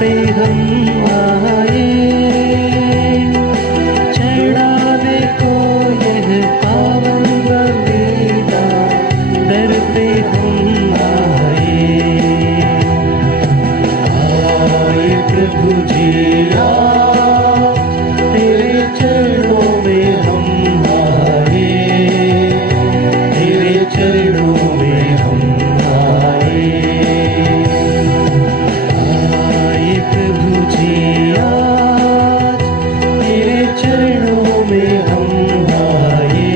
पे हम आए, चढ़ाने को यह पावन बलिदान, दर पे हम आए। आए प्रभु जी आज तेरे चरणों में हम आए, तेरे चरणों में हम आए। आए प्रभु जी आज तेरे चरणों में हम आए,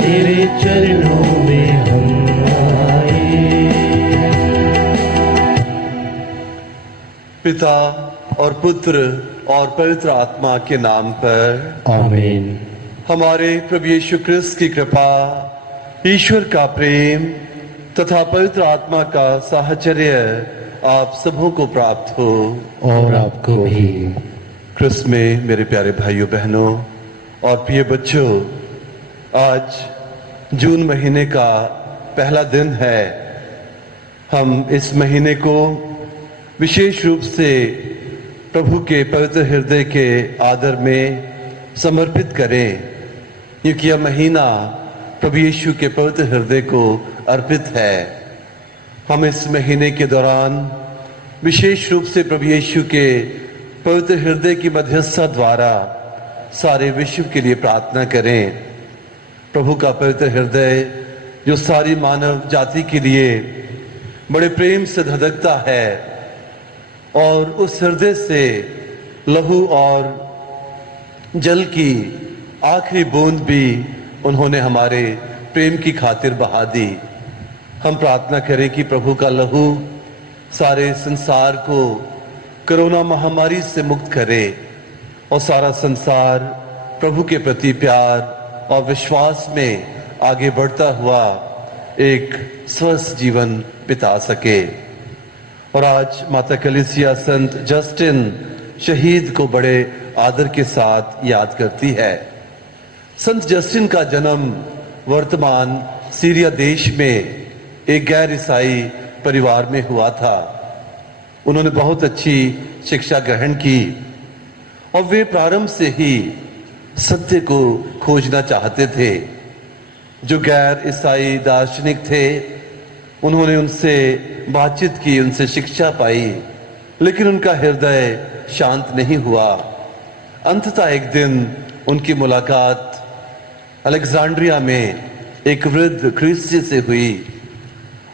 तेरे चरणों में हम आए। पिता और पुत्र और पवित्र आत्मा के नाम पर आमीन। हमारे प्रभु यीशु क्रिस्त की कृपा, ईश्वर का प्रेम तथा पवित्र आत्मा का साहचर्य आप सबों को प्राप्त हो। और आपको भी। क्रिस्त में मेरे प्यारे भाइयों बहनों और प्रिय बच्चों, आज जून महीने का पहला दिन है। हम इस महीने को विशेष रूप से प्रभु के पवित्र हृदय के आदर में समर्पित करें, क्योंकि यह महीना प्रभु यीशु के पवित्र हृदय को अर्पित है। हम इस महीने के दौरान विशेष रूप से प्रभु यीशु के पवित्र हृदय की मध्यस्थता द्वारा सारे विश्व के लिए प्रार्थना करें। प्रभु का पवित्र हृदय जो सारी मानव जाति के लिए बड़े प्रेम से धधकता है, और उस हृदय से लहू और जल की आखिरी बूंद भी उन्होंने हमारे प्रेम की खातिर बहा दी। हम प्रार्थना करें कि प्रभु का लहू सारे संसार को कोरोना महामारी से मुक्त करे और सारा संसार प्रभु के प्रति प्यार और विश्वास में आगे बढ़ता हुआ एक स्वस्थ जीवन बिता सके। और आज माता कलीसिया संत जस्टिन शहीद को बड़े आदर के साथ याद करती है। संत जस्टिन का जन्म वर्तमान सीरिया देश में एक गैर ईसाई परिवार में हुआ था। उन्होंने बहुत अच्छी शिक्षा ग्रहण की और वे प्रारंभ से ही सत्य को खोजना चाहते थे। जो गैर ईसाई दार्शनिक थे, उन्होंने उनसे बातचीत की, उनसे शिक्षा पाई, लेकिन उनका हृदय शांत नहीं हुआ। अंततः एक दिन उनकी मुलाकात अलेक्जेंड्रिया में एक वृद्ध ख्रिस्ती से हुई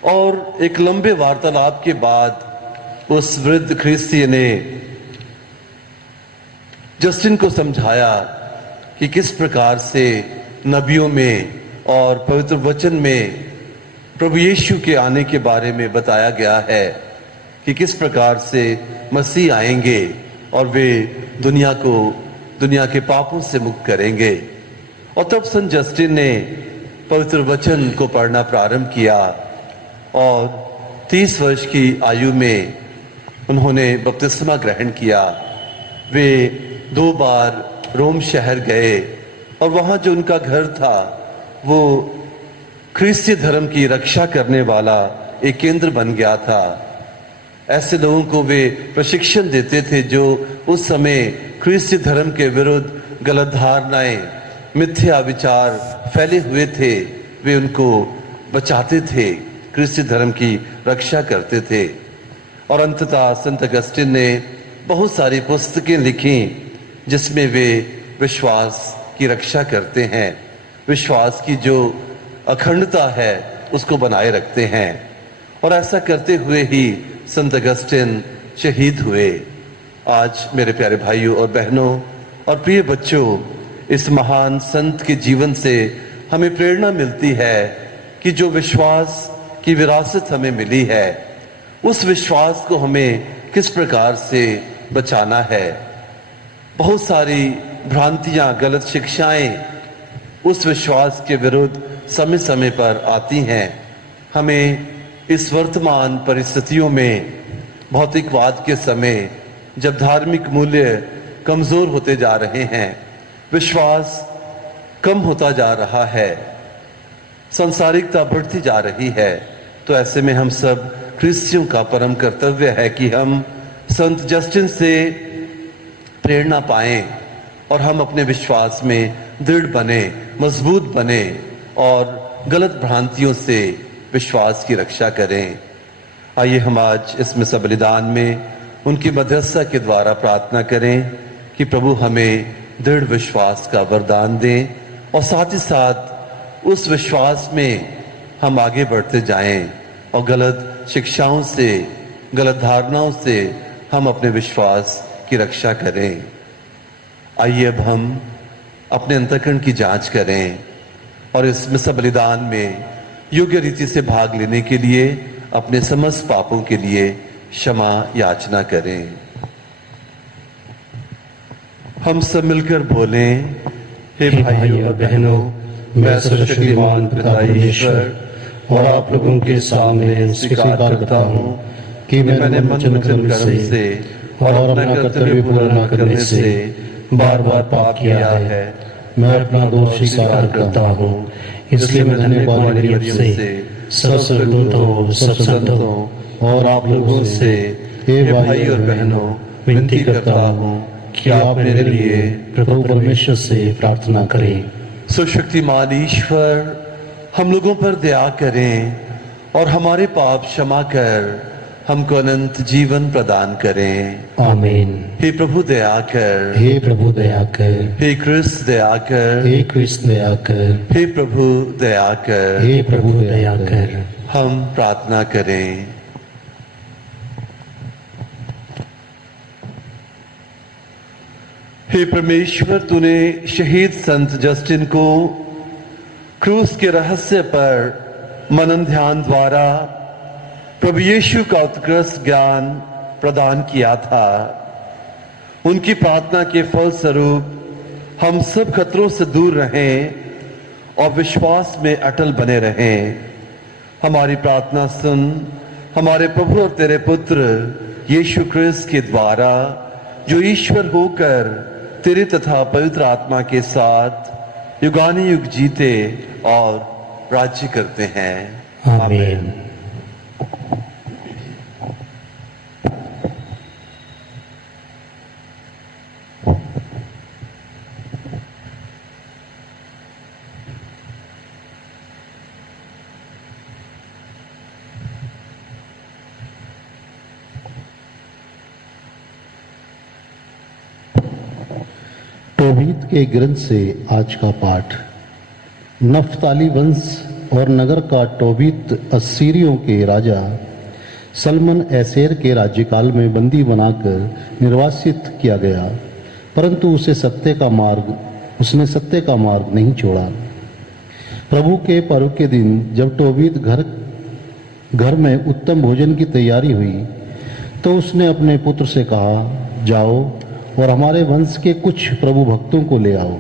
और एक लंबे वार्तालाप के बाद उस वृद्ध ख्रिस्ती ने जस्टिन को समझाया कि किस प्रकार से नबियों में और पवित्र वचन में प्रभु यीशु के आने के बारे में बताया गया है कि किस प्रकार से मसीह आएंगे और वे दुनिया के पापों से मुक्त करेंगे। और तब संत जस्टिन ने पवित्र वचन को पढ़ना प्रारंभ किया और 30 वर्ष की आयु में उन्होंने बपतिस्मा ग्रहण किया। वे 2 बार रोम शहर गए और वहां जो उनका घर था वो ख्रिस्ती धर्म की रक्षा करने वाला एक केंद्र बन गया था। ऐसे लोगों को वे प्रशिक्षण देते थे जो उस समय ख्रिस्ती धर्म के विरुद्ध गलत धारणाएं, मिथ्या विचार फैले हुए थे। वे उनको बचाते थे, ख्रिस्ती धर्म की रक्षा करते थे। और अंततः संत अगस्टिन ने बहुत सारी पुस्तकें लिखी जिसमें वे विश्वास की रक्षा करते हैं, विश्वास की जो अखंडता है उसको बनाए रखते हैं। और ऐसा करते हुए ही संत अगस्टिन शहीद हुए। आज मेरे प्यारे भाइयों और बहनों और प्रिय बच्चों, इस महान संत के जीवन से हमें प्रेरणा मिलती है कि जो विश्वास की विरासत हमें मिली है, उस विश्वास को हमें किस प्रकार से बचाना है। बहुत सारी भ्रांतियां, गलत शिक्षाएं उस विश्वास के विरुद्ध समय समय पर आती हैं। हमें इस वर्तमान परिस्थितियों में, भौतिकवाद के समय, जब धार्मिक मूल्य कमजोर होते जा रहे हैं, विश्वास कम होता जा रहा है, सांसारिकता बढ़ती जा रही है, तो ऐसे में हम सब ख्रिस्तियों का परम कर्तव्य है कि हम संत जस्टिन से प्रेरणा पाएं और हम अपने विश्वास में दृढ़ बने, मजबूत बने और गलत भ्रांतियों से विश्वास की रक्षा करें। आइए हम आज इस मिसा बलिदान में उनकी मध्यस्थता के द्वारा प्रार्थना करें कि प्रभु हमें दृढ़ विश्वास का वरदान दें और साथ ही साथ उस विश्वास में हम आगे बढ़ते जाएं और गलत शिक्षाओं से, गलत धारणाओं से हम अपने विश्वास की रक्षा करें। आइए अब हम अपने अंतःकरण की जांच करें और इस मिसा बलिदान में योग्य रीति से भाग लेने के लिए अपने समस्त पापों के लिए क्षमा याचना करें। हम सब मिलकर बोलें, हे भाइयों और बहनों, मैं सर्वशक्तिमान पिता परमेश्वर और आप लोगों के सामने स्वीकार करता हूँ कि मैंने मन वचन कर्म से और अपना कर्तव्य पूरा न करने से बार बार पाप किया है। मैं अपना दोष स्वीकार करता हूँ, इसलिए मैं धन्यवाद से सब स्वर्गदूतों, सब संतों और आप लोगों से हे भाई और बहनों विनती करता हूँ कि आप मेरे लिए प्रभु परमेश्वर से प्रार्थना करें। सुशक्तिमान ईश्वर हम लोगों पर दया करें और हमारे पाप क्षमा कर हमको अनंत जीवन प्रदान करें। आमीन। हे प्रभु दया कर, हे प्रभु दया कर, हे क्रिस्त दया कर, हे क्रिस्त दया कर, हे प्रभु दया कर, हे प्रभु दया कर। हम प्रार्थना करें। हे परमेश्वर, तूने शहीद संत जस्टिन को क्रूस के रहस्य पर मनन ध्यान द्वारा प्रभु यीशु का उत्कृष्ट ज्ञान प्रदान किया था। उनकी प्रार्थना के फल स्वरूप हम सब खतरों से दूर रहें और विश्वास में अटल बने रहें। हमारी प्रार्थना सुन, हमारे प्रभु और तेरे पुत्र यीशु क्रिस्त के द्वारा, जो ईश्वर होकर तेरे तथा पवित्र आत्मा के साथ युगानुयुग जीते और राज्य करते हैं। आमीन। तोबीत के ग्रंथ से आज का पाठ। नफ्ताली वंश और नगर का टोबीत अस्सीरियों के राजा सलमन ऐसेर के राज्यकाल में बंदी बनाकर निर्वासित किया गया, परंतु उसने सत्य का मार्ग नहीं छोड़ा। प्रभु के पर्व के दिन जब टोबीत घर में उत्तम भोजन की तैयारी हुई तो उसने अपने पुत्र से कहा, जाओ और हमारे वंश के कुछ प्रभु भक्तों को ले आओ,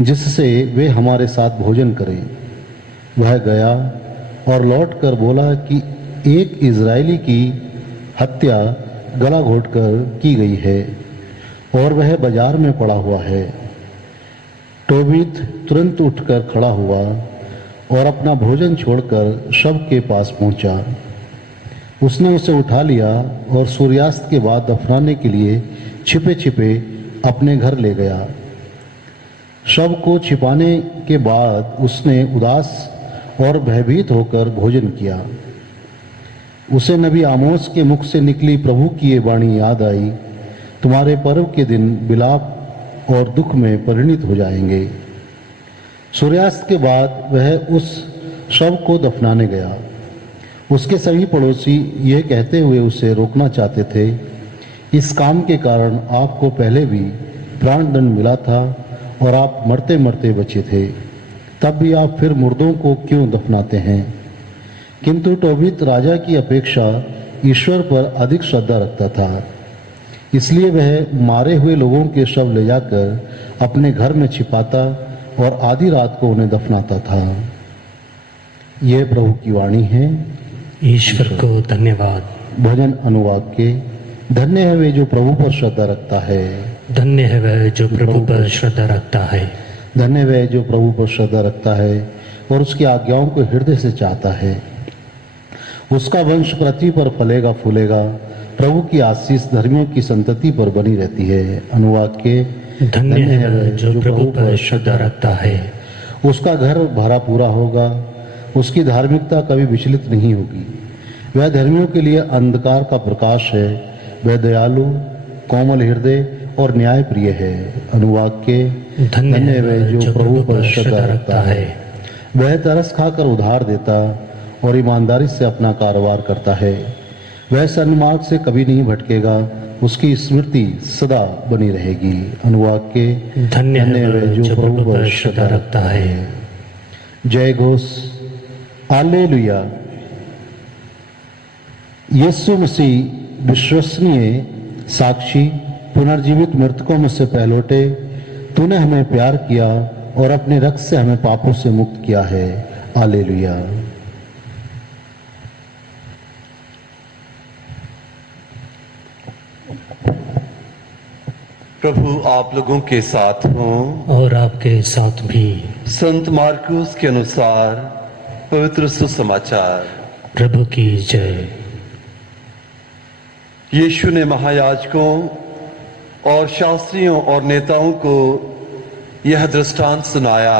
जिससे वे हमारे साथ भोजन करें। वह गया और लौटकर बोला कि एक इजरायली की हत्या गला घोंटकर की गई है और वह बाजार में पड़ा हुआ है। टोबीत तुरंत उठकर खड़ा हुआ और अपना भोजन छोड़कर शव के पास पहुंचा। उसने उसे उठा लिया और सूर्यास्त के बाद दफनाने के लिए छिपे छिपे अपने घर ले गया। शव को छिपाने के बाद उसने उदास और भयभीत होकर भोजन किया। उसे नबी आमोस के मुख से निकली प्रभु की ये वाणी याद आई, तुम्हारे पर्व के दिन विलाप और दुख में परिणित हो जाएंगे। सूर्यास्त के बाद वह उस शव को दफनाने गया। उसके सभी पड़ोसी यह कहते हुए उसे रोकना चाहते थे, इस काम के कारण आपको पहले भी प्राण दंड मिला था और आप मरते मरते बचे थे, तब भी आप फिर मुर्दों को क्यों दफनाते हैं। किंतु टोबीत राजा की अपेक्षा ईश्वर पर अधिक श्रद्धा रखता था, इसलिए वह मारे हुए लोगों के शव ले जाकर अपने घर में छिपाता और आधी रात को उन्हें दफनाता था। यह प्रभु की वाणी है। ईश्वर को धन्यवाद। भजन अनुवाद के। धन्य है वे जो प्रभु पर श्रद्धा रखता है, धन्य है वह जो प्रभु पर श्रद्धा रखता है, धन्य है वह जो प्रभु पर श्रद्धा रखता है और उसकी आज्ञाओं को हृदय से चाहता है। उसका वंश पृथ्वी पर फलेगा फूलेगा प्रभु की आशीष धर्मियों की संतति पर बनी रहती है। अनुवाद के धन्य है वह जो प्रभु पर श्रद्धा रखता है। उसका घर भरा पूरा होगा, उसकी धार्मिकता कभी विचलित नहीं होगी। वह धर्मियों के लिए अंधकार का प्रकाश है। वह दयालु, कोमल हृदय और न्याय प्रिय है। अनुवाद के धन्य है वह जो प्रभु पर श्रद्धा रखता है। वह तरस खाकर उधार देता और ईमानदारी से अपना कारोबार करता है। वह सन्मार्ग से कभी नहीं भटकेगा, उसकी स्मृति सदा बनी रहेगी। अनुवाद के धन्य है वह जो प्रभु पर श्रद्धा रखता है। जय घोष हालेलुया। यीशु मसीह विश्वसनीय, साक्षी, पुनर्जीवित मृतकों में से पहलौटे, तूने हमें प्यार किया और अपने रक्त से हमें पापों से मुक्त किया है। हालेलुया। प्रभु आप लोगों के साथ हों और आपके साथ भी। संत मार्कुस के अनुसार पवित्र सुसमाचार। प्रभु की जय। यीशु ने महायाजकों और शास्त्रियों और नेताओं को यह दृष्टांत सुनाया।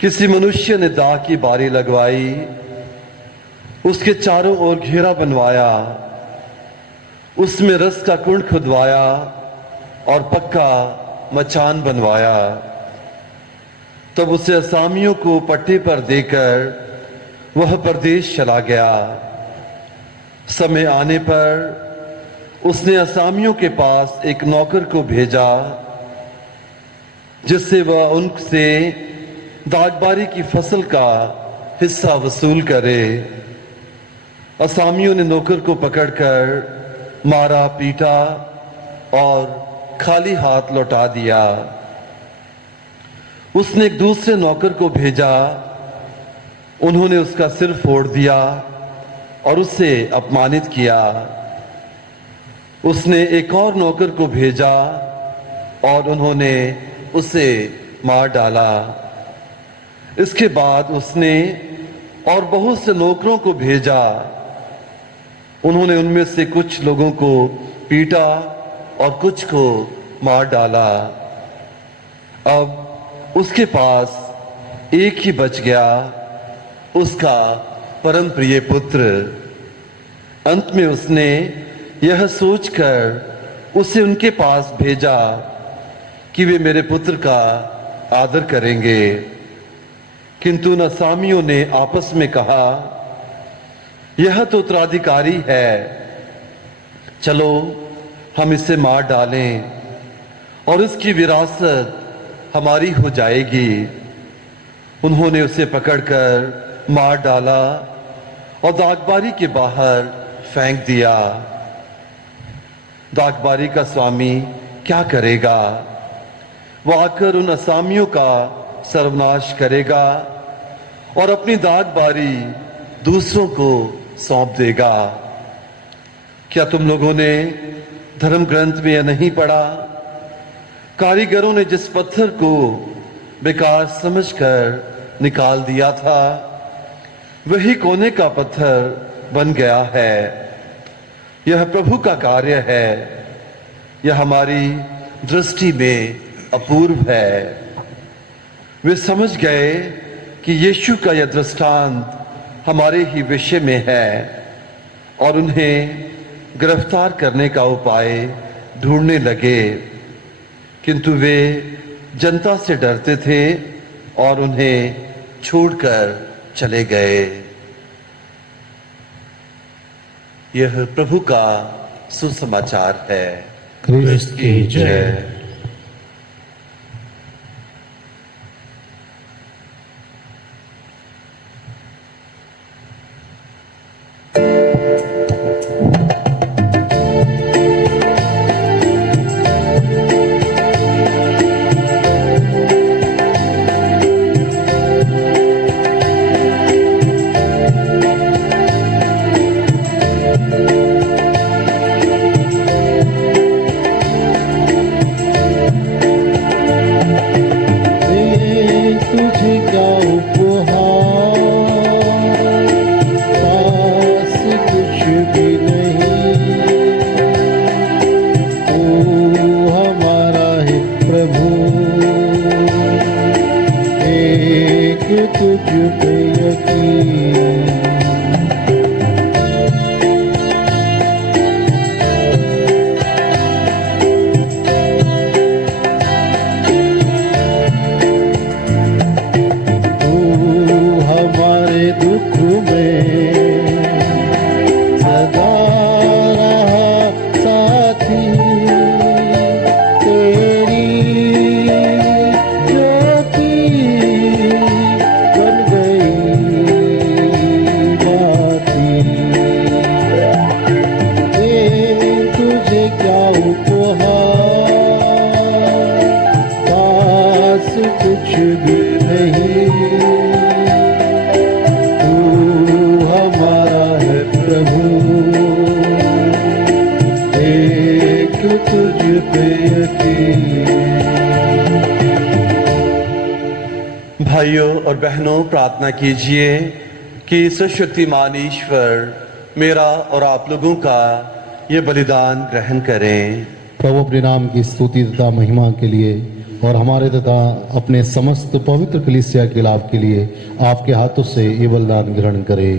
किसी मनुष्य ने दाख की बारी लगवाई, उसके चारों ओर घेरा बनवाया, उसमें रस का कुंड खुदवाया और पक्का मचान बनवाया। तब उसे असामियों को पट्टे पर देकर वह परदेश चला गया। समय आने पर उसने असामियों के पास एक नौकर को भेजा, जिससे वह उनसे दागबारी की फसल का हिस्सा वसूल करे। असामियों ने नौकर को पकड़कर मारा, पीटा और खाली हाथ लौटा दिया। उसने एक दूसरे नौकर को भेजा, उन्होंने उसका सिर फोड़ दिया और उससे अपमानित किया। उसने एक और नौकर को भेजा और उन्होंने उसे मार डाला। इसके बाद उसने और बहुत से नौकरों को भेजा, उन्होंने उनमें से कुछ लोगों को पीटा और कुछ को मार डाला। अब उसके पास एक ही बच गया, उसका परम प्रिय पुत्र। अंत में उसने यह सोचकर उसे उनके पास भेजा कि वे मेरे पुत्र का आदर करेंगे। किंतु उन असामियों ने आपस में कहा, यह तो उत्तराधिकारी है, चलो हम इसे मार डालें और इसकी विरासत हमारी हो जाएगी। उन्होंने उसे पकड़कर मार डाला और दागबारी के बाहर फेंक दिया। दागबारी का स्वामी क्या करेगा? वह आकर उन असामियों का सर्वनाश करेगा और अपनी दागबारी दूसरों को सौंप देगा। क्या तुम लोगों ने धर्म ग्रंथ में यह नहीं पढ़ा? कारीगरों ने जिस पत्थर को बेकार समझकर निकाल दिया था, वही कोने का पत्थर बन गया है। यह प्रभु का कार्य है, यह हमारी दृष्टि में अपूर्व है। वे समझ गए कि यीशु का यह दृष्टांत हमारे ही विषय में है और उन्हें गिरफ्तार करने का उपाय ढूंढने लगे, किंतु वे जनता से डरते थे और उन्हें छोड़कर चले गए। यह प्रभु का सुसमाचार है। क्रिस्त की जय। पे यकीन। भाइयों और बहनों, प्रार्थना कीजिए कि सर्वशक्तिमान ईश्वर मेरा और आप लोगों का ये बलिदान ग्रहण करें। प्रभु अपने नाम की स्तुति तथा महिमा के लिए और हमारे तथा अपने समस्त पवित्र कलीसिया के लाभ के लिए आपके हाथों से ये बलिदान ग्रहण करें।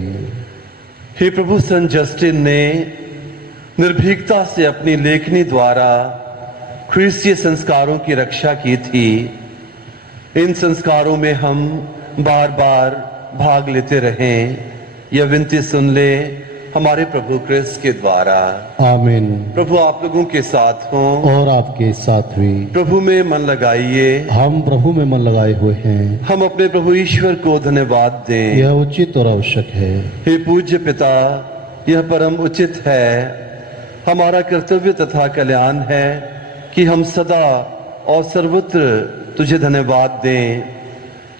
हे प्रभु, संत जस्टिन ने निर्भीकता से अपनी लेखनी द्वारा ख्रीस्तीय संस्कारों की रक्षा की थी। इन संस्कारों में हम बार बार भाग लेते रहें, यह विनती सुन ले हमारे प्रभु क्रिस्त के द्वारा। आमीन। प्रभु आप लोगों के साथ हों और आपके साथ भी। प्रभु में मन लगाइए। हम प्रभु में मन लगाए हुए हैं। हम अपने प्रभु ईश्वर को धन्यवाद दें। यह उचित और आवश्यक है। हे पूज्य पिता, यह परम उचित है, हमारा कर्तव्य तथा कल्याण है कि हम सदा और सर्वत्र तुझे धन्यवाद दें,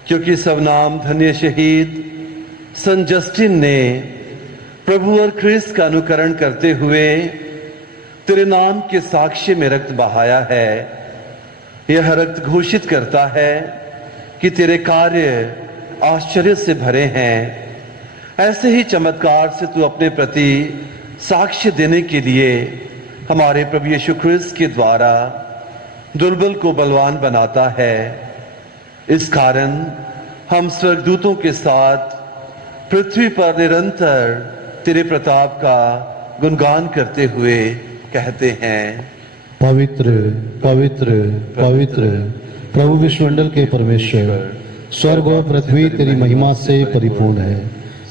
क्योंकि सबनाम धन्य शहीद संत जस्टिन ने प्रभु और ख्रिस्त का अनुकरण करते हुए तेरे नाम के साक्ष्य में रक्त बहाया है। यह रक्त घोषित करता है कि तेरे कार्य आश्चर्य से भरे हैं। ऐसे ही चमत्कार से तू अपने प्रति साक्ष्य देने के लिए हमारे प्रभु यीशु ख्रिस्त के द्वारा दुर्बल को बलवान बनाता है। इस कारण हम स्वर्गदूतों के साथ पृथ्वी पर निरंतर तेरे प्रताप का गुणगान करते हुए कहते हैं, पवित्र पवित्र पवित्र प्रभु विश्वमंडल के परमेश्वर, स्वर्ग और पृथ्वी तेरी महिमा से परिपूर्ण है।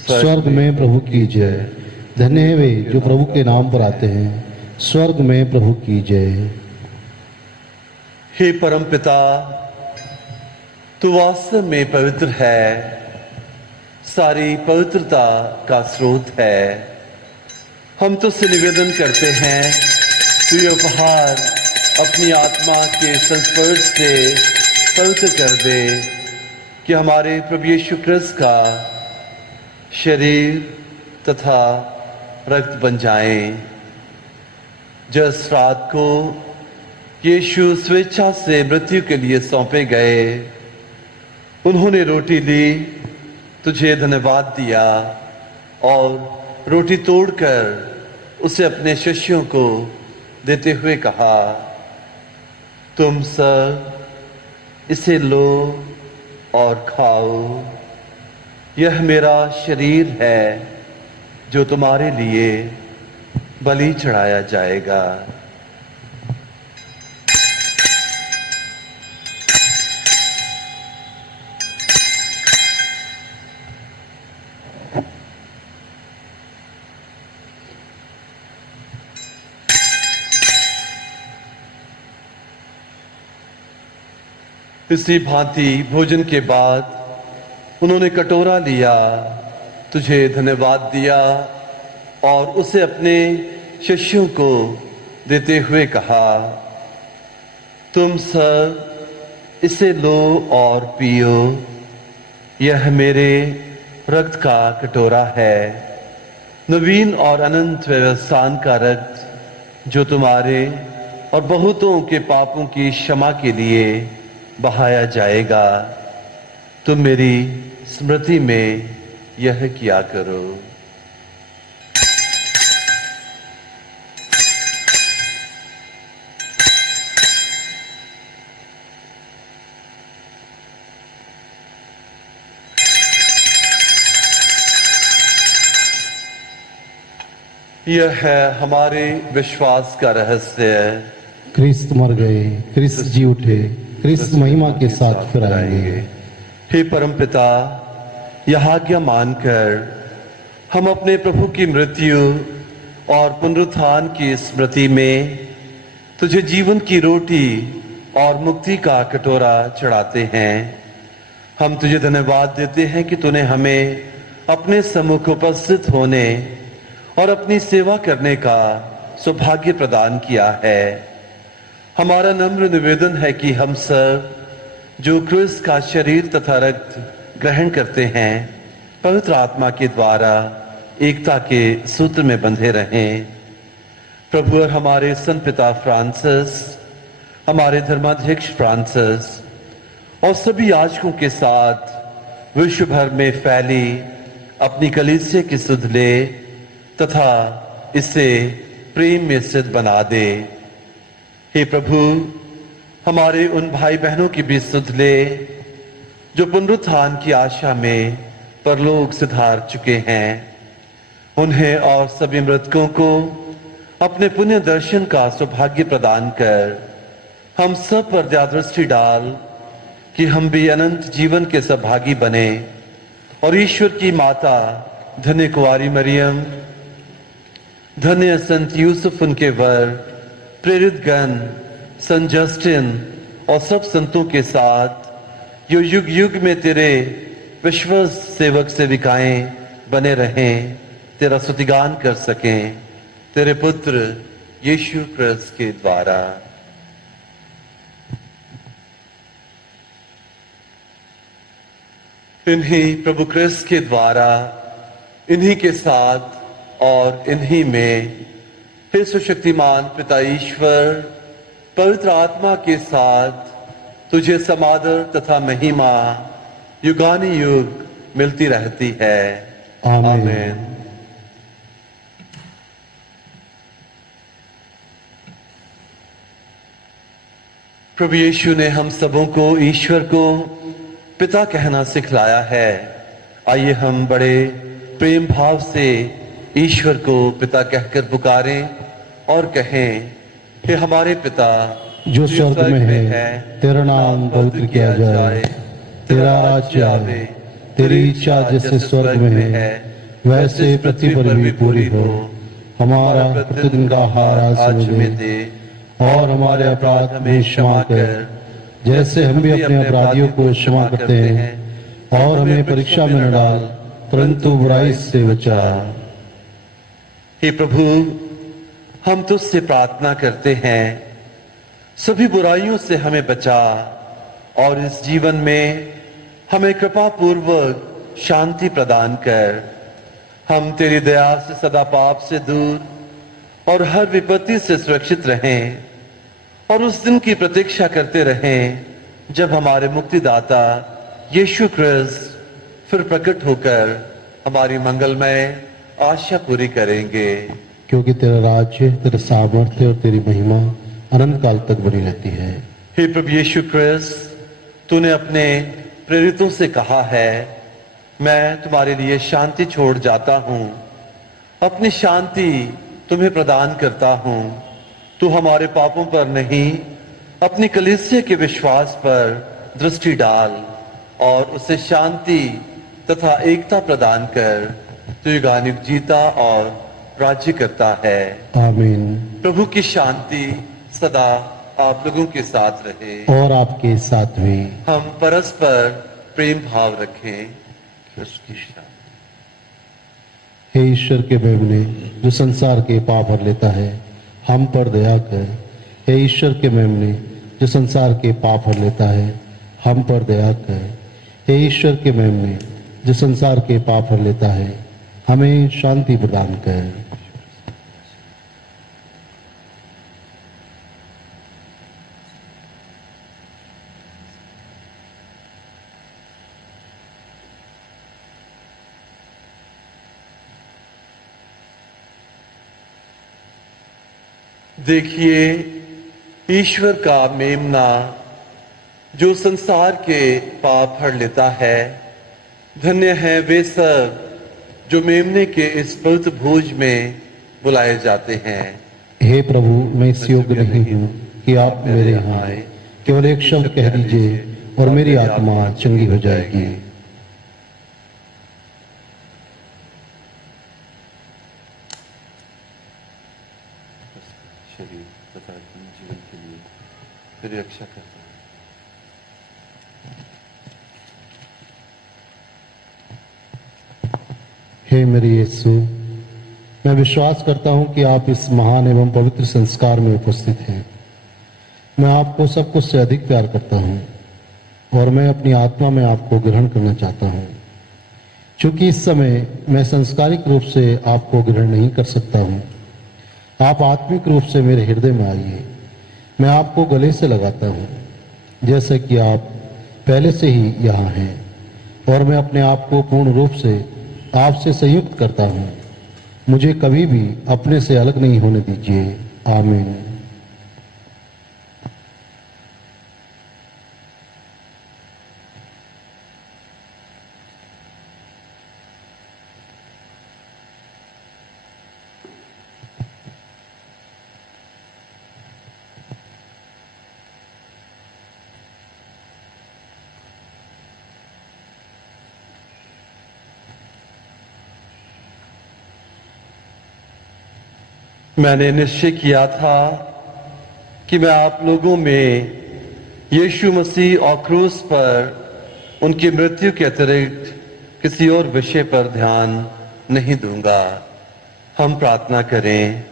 स्वर्ग में प्रभु की जय। धन्य है वे जो प्रभु के नाम पर आते हैं। स्वर्ग में प्रभु की जय। हे परम पिता, तू वास्तव में पवित्र है, सारी पवित्रता का स्रोत है। हम तुझसे निवेदन करते हैं, तू ये उपहार अपनी आत्मा के संस्पर्श से पवित्र कर दे कि हमारे प्रभु यीशु ख्रिस्त का शरीर तथा रक्त बन जाएं। जिस रात को यीशु स्वेच्छा से मृत्यु के लिए सौंपे गए, उन्होंने रोटी ली, तुझे धन्यवाद दिया और रोटी तोड़कर उसे अपने शिष्यों को देते हुए कहा, तुम सब इसे लो और खाओ। यह मेरा शरीर है जो तुम्हारे लिए बलि चढ़ाया जाएगा। इसी भांति भोजन के बाद उन्होंने कटोरा लिया, तुझे धन्यवाद दिया और उसे अपने शिष्यों को देते हुए कहा, तुम सब इसे लो और पियो। यह मेरे रक्त का कटोरा है, नवीन और अनंत व्यवस्थान का रक्त, जो तुम्हारे और बहुतों के पापों की क्षमा के लिए बहाया जाएगा। तुम मेरी स्मृति में यह किया करो। यह है हमारे विश्वास का रहस्य। क्रिस्त मर गए, क्रिस्त जी उठे, क्रिस्त महिमा के साथ फिर आएंगे। हे परमपिता, यह आज्ञा मानकर हम अपने प्रभु की मृत्यु और पुनरुत्थान की स्मृति में तुझे जीवन की रोटी और मुक्ति का कटोरा चढ़ाते हैं। हम तुझे धन्यवाद देते हैं कि तूने हमें अपने सम्मुख उपस्थित होने और अपनी सेवा करने का सौभाग्य प्रदान किया है। हमारा नम्र निवेदन है कि हम सब जो क्रिस्त का शरीर तथा रक्त ग्रहण करते हैं, पवित्र आत्मा के द्वारा एकता के सूत्र में बंधे रहें। प्रभु और हमारे संत पिता फ्रांसिस हमारे धर्माध्यक्ष फ्रांसिस और सभी याजकों के साथ विश्व भर में फैली अपनी कलीसिया की सुध ले तथा इसे प्रेम में सिद्ध बना दे। हे प्रभु, हमारे उन भाई बहनों की भी सुध ले जो पुनरुत्थान की आशा में परलोक सिधार चुके हैं। उन्हें और सभी मृतकों को अपने पुण्य दर्शन का सौभाग्य प्रदान कर हम सब पर दया दृष्टि डाल कि हम भी अनंत जीवन के सौभागी बने और ईश्वर की माता धन्य कुंवारी मरियम, धन्य संत यूसुफ उनके वर, प्रेरित गण, संत जस्टिन और सब संतों के साथ यो युग युग में तेरे विश्वास सेवक सेविकाएं बने रहें, तेरा स्तुतिगान कर सकें, तेरे पुत्र यीशु क्रिस्त के द्वारा। इन्हीं प्रभु क्रिस्त के द्वारा, इन्हीं के साथ और इन्हीं में हे सुशक्तिमान पिता ईश्वर, पवित्र आत्मा के साथ तुझे समादर तथा महिमा युगानि युग मिलती रहती है। आमीन। प्रभु यीशु ने हम सबों को ईश्वर को पिता कहना सिखलाया है। आइए हम बड़े प्रेम भाव से ईश्वर को पिता कहकर पुकारें और कहें कि हमारे पिता जो स्वर्ग में है, तेरा नाम पवित्र किया जाए, तेरा राज्य आवे, तेरी इच्छा जैसे स्वर्ग में है वैसे पृथ्वी पर भी पूरी हो। हमारा प्रतिदिन का आहार आज हमें दे और हमारे अपराध हमें क्षमा कर जैसे हम भी अपने अपराधियों को क्षमा करते हैं, और हमें परीक्षा में न डाल परंतु बुराई से बचा। हे प्रभु, हम तुझसे प्रार्थना करते हैं, सभी बुराइयों से हमें बचा और इस जीवन में हमें कृपा पूर्वक शांति प्रदान कर। हम तेरी दया से सदा पाप से दूर और हर विपत्ति से सुरक्षित रहें और उस दिन की प्रतीक्षा करते रहें जब हमारे मुक्तिदाता यीशु क्रिस्त फिर प्रकट होकर हमारी मंगलमय आशा पूरी करेंगे। क्योंकि तेरा राज्य, तेरा सामर्थ्य और तेरी महिमा अनंत काल तक बनी रहती है। हे प्रभु यीशु क्रिस्त, तूने अपने प्रेरितों से कहा है, मैं तुम्हारे लिए शांति छोड़ जाता हूं, अपनी शांति तुम्हें प्रदान करता हूं। तू हमारे पापों पर नहीं, अपनी कलीसिया के विश्वास पर दृष्टि डाल और उसे शांति तथा एकता प्रदान कर। तू युगानुयुग जीता और राज्य करता है। आमीन। प्रभु की शांति सदा आप लोगों के साथ रहे और आपके साथ भी। हम परस्पर प्रेम भाव रखें। उसकी शांति। हे ईश्वर के मेमने, जो संसार के पाप भर लेता है, हम पर दया कर। हे ईश्वर के मेमने, जो संसार के पाप भर लेता है, हम पर दया कर। हे ईश्वर के मेमने, जो संसार के पाप भर लेता है, हमें शांति प्रदान कर। देखिए ईश्वर का मेमना जो संसार के पाप हर लेता है। धन्य है वे सब जो मेमने के इस पवित्र भोज में बुलाए जाते हैं। हे प्रभु, मैं इस योग्य नहीं हूँ कि आप मेरे यहाँ आए, केवल एक शब्द कह दीजिए और मेरी आत्मा चंगी हो जाएगी। शरीर तथा जीवन के लिए तेरी रक्षा करता है। हे मेरे यीशु, मैं विश्वास करता हूं कि आप इस महान एवं पवित्र संस्कार में उपस्थित हैं। मैं आपको सब कुछ से अधिक प्यार करता हूं और मैं अपनी आत्मा में आपको ग्रहण करना चाहता हूं। क्योंकि इस समय मैं संस्कारिक रूप से आपको ग्रहण नहीं कर सकता हूं, आप आत्मिक रूप से मेरे हृदय में आइए। मैं आपको गले से लगाता हूँ, जैसे कि आप पहले से ही यहाँ हैं, और मैं अपने आप को पूर्ण रूप से आपसे संयुक्त करता हूँ। मुझे कभी भी अपने से अलग नहीं होने दीजिए। आमीन। मैंने निश्चय किया था कि मैं आप लोगों में यीशु मसीह और क्रूस पर उनकी मृत्यु के अतिरिक्त किसी और विषय पर ध्यान नहीं दूंगा। हम प्रार्थना करें।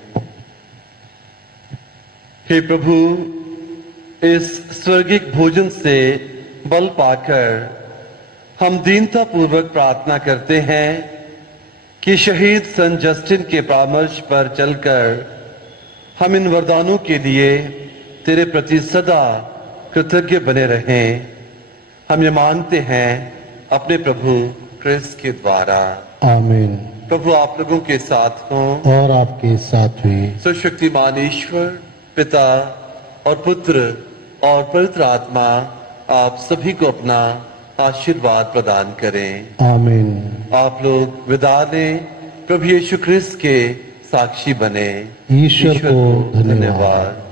हे प्रभु, इस स्वर्गिक भोजन से बल पाकर हम दीनता पूर्वक प्रार्थना करते हैं कि शहीद संत जस्टिन के परामर्श पर चलकर हम इन वरदानों के लिए तेरे प्रति सदा कृतज्ञ बने रहें। हम ये मांगते हैं अपने प्रभु क्रिस्त के द्वारा। आमीन। प्रभु आप लोगों के साथ हों और आपके साथ भी। सर्वशक्तिमान ईश्वर पिता और पुत्र और पवित्र आत्मा आप सभी को अपना आशीर्वाद प्रदान करें। आमीन। आप लोग विदा लें। प्रभु यीशु क्रिस्त के साक्षी बने। ईश्वर को धन्यवाद।